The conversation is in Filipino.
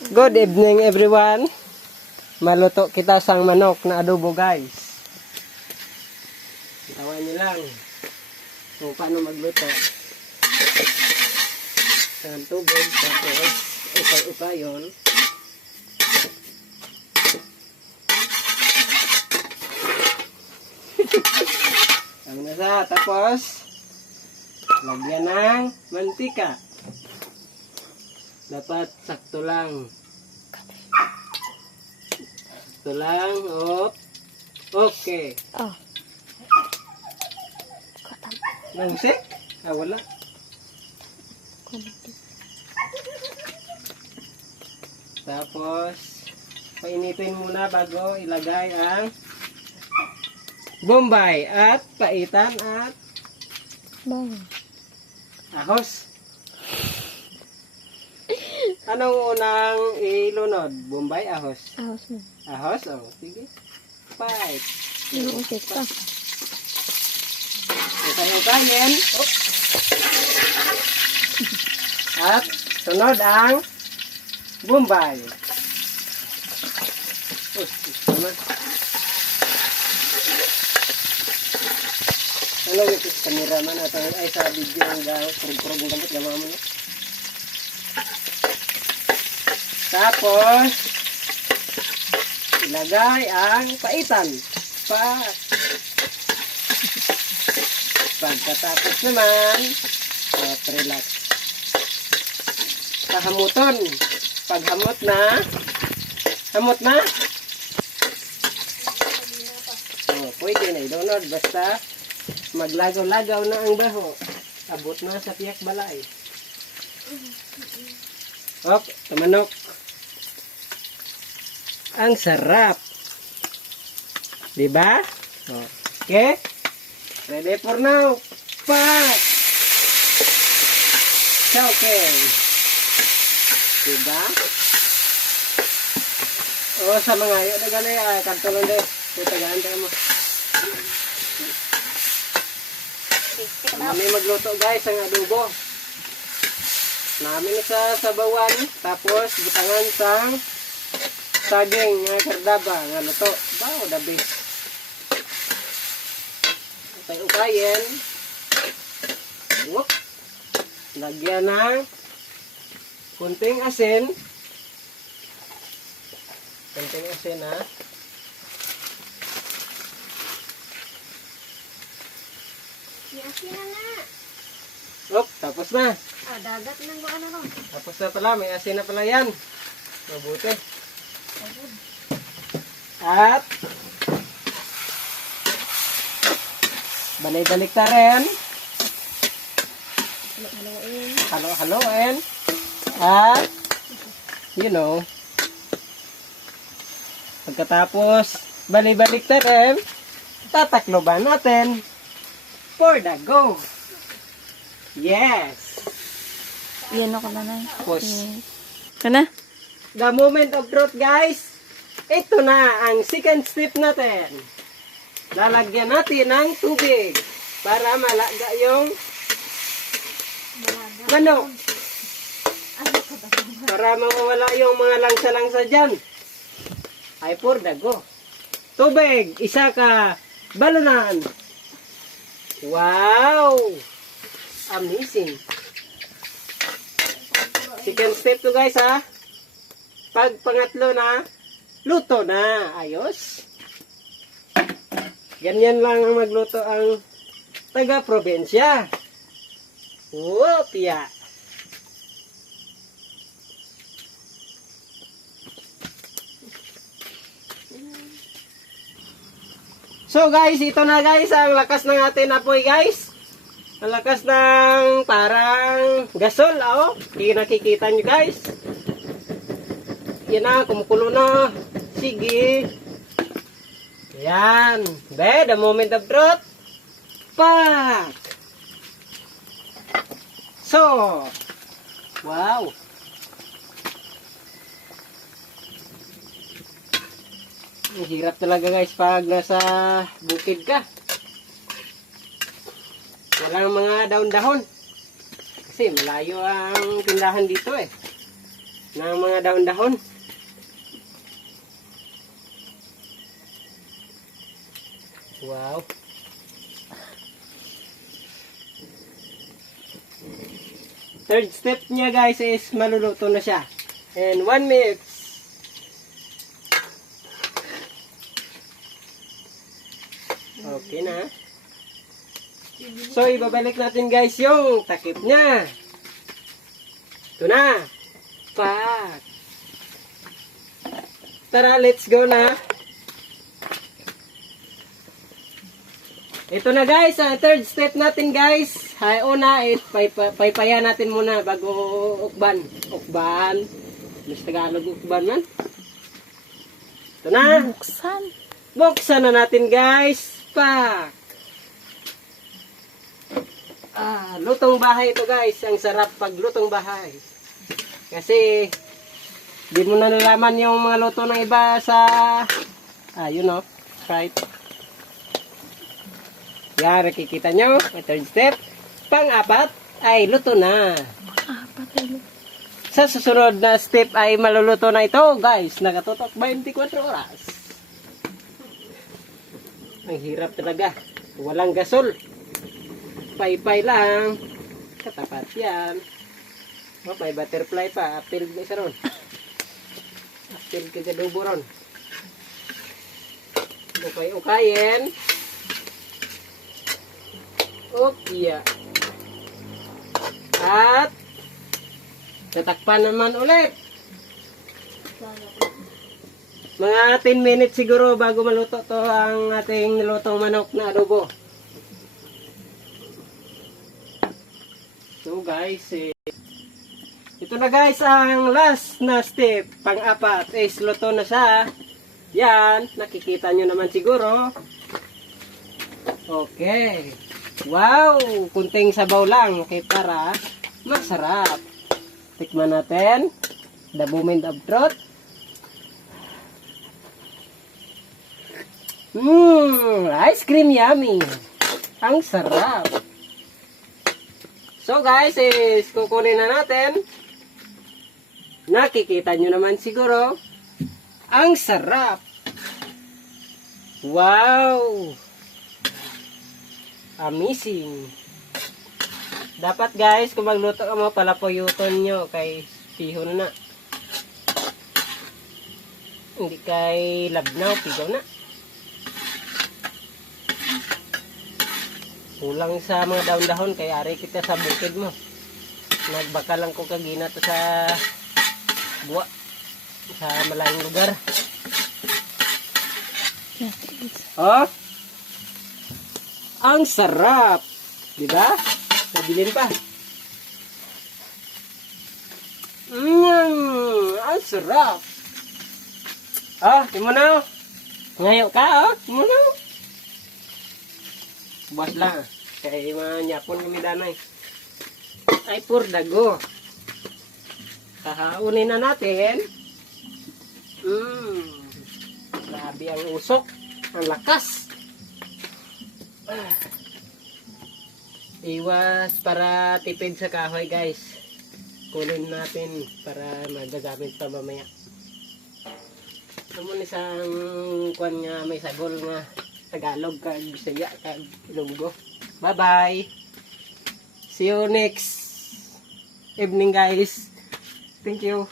Good evening everyone. Maluto kita sang manok na adobo guys. Tawan niyo lang kung paano magluto. Ang tubig, tapos ukay-ukayon. Ang nasa, tapos lagyan ng mantika. Dapat sakto lang. Sakto lang. Oh. Okay. Oh. Nausik? Ah, wala. Tapos, painitin muna bago ilagay ang bombay at paitan at ahos. Anong unang ilunod? Bombay, ahos? Ahos mo. Ahos? Oh, sige. Fight. Inuusik pa. Ukay-ukayin. Oh. At sunod ang bombay. Oh, sunod. Ano yung kameraman at ay sa video ang kurug-kurug ng gamit gawa mo na. Tapos ilagay ang paitan. Pagkatapos naman, relax. Pahamuton. Pag hamot na, pwede na idunod. Basta maglagaw-lagaw na ang baho. Abot na sa tiyak balay. Hop, tamanok. Ang sarap. Diba? Okay. Ready for now. Pak! Okay. Diba? O, sa mga yun na gano'y kartulong din. Tutagaan tayo mo. Kami magluto guys ang adobo. Namin sa sabawan. Tapos butangan sa saging nga kardaba nga luto. Bao, the best. Ukay-ukayin. Whoop. Lagyan ng kunting asin. Kunting asin ha. Asin na na. Whoop, tapos na. Dagat lang ba ano ron? Tapos na pala, may asin na pala yan. Mabuti. At balik-balik na rin. Halo-haloin. At pagkatapos balik-balik na rin, tatakloban natin for the go. Yes. Yan ako na na. Tapos Kana? the moment of truth guys. Ito na ang second step natin. Lalagyan natin ng tubig para malaga yung manok. Para mawawala yung mga langsa-langsa dyan. Ay for the go. Tubig, isa ka balunan. Wow! Amazing. Second step to guys ha. Pag pangatlo na, luto na. Ayos. Ganyan lang ang magluto ang taga-probinsya. Whoopia. So guys, ito na guys ang lakas ng ating apoy guys. Ang lakas ng parang gasol. Oh, hindi nakikita nyo guys. Yan na, kumukulo na. Sige. Yan. The moment of truth. Pak! So, wow. Ang hirap talaga guys pag nasa bukid ka. Walang mga dahon-dahon. Kasi malayo ang tindahan dito eh. ng mga dahon-dahon. Wow. Third step niya guys is maluluto na siya. And 1 minute. Okay na. So, ibabalik natin guys yung takip niya. Ito na. Pak. Tara, let's go na. Ito na guys, third step natin guys. Una, paypayan natin muna bago ukban. Ukban. Mas Tagalog ukban man. Ito na. Buksan. Buksan na natin guys. Pak. Lutong bahay ito guys. Ang sarap pag lutong bahay. Kasi, di mo na nalaman yung mga luto ng iba sa, you know, right? Yan, nakikita nyo. Third step. Pang-apat ay luto na. Patay. Sa susunod na step ay maluluto na ito, guys. Nakatutok 24 oras. Ang hirap talaga. Walang gasol. Pay-pay lang. Katapat yan. Oh, may butterfly pa. Apil na isa ron. Apil kagadubo ron. Ukay-ukayin. Opya. At tatakpan naman ulit. Mga 10 minutes siguro bago maluto to ang ating nilutong manok na adobo. So guys, ito na guys ang last na step. Pang-apat is luto na siya. Yan, nakikita nyo naman siguro. Okay. Wow! Kunting sabaw lang. Okay, para masarap. Tikman natin. The moment of truth. Ice cream yummy. Ang sarap. So guys, is kukunin na natin. Nakikita nyo naman siguro. Ang sarap. Wow! Amazing. Dapat guys, kung magluto ka mo, palapuyuton nyo kay piho na. Hindi kay labnaw, pigaw na. Kulang sa mga dahon-dahon, kay ari kita sa bukid mo. Nagbaka lang ko kagina to sa buwa. Sa malayong lugar. Oh! Ang sarap! Diba? Nabilin pa. Ang sarap! Di mo na. Ngayon ka, di mo na. Buwas lang. Kaya manyapon kami danay. Ay, pur dago. Kahaunin na natin. Grabe ang usok. Ang lakas. Iwas para tipid sa kahoy guys. Kunin natin para magagamit pa mamaya. Ito isang kwan nga may sagol nga Tagalog kag Bisaya kag Ilonggo. Bye bye. See you next evening guys. Thank you.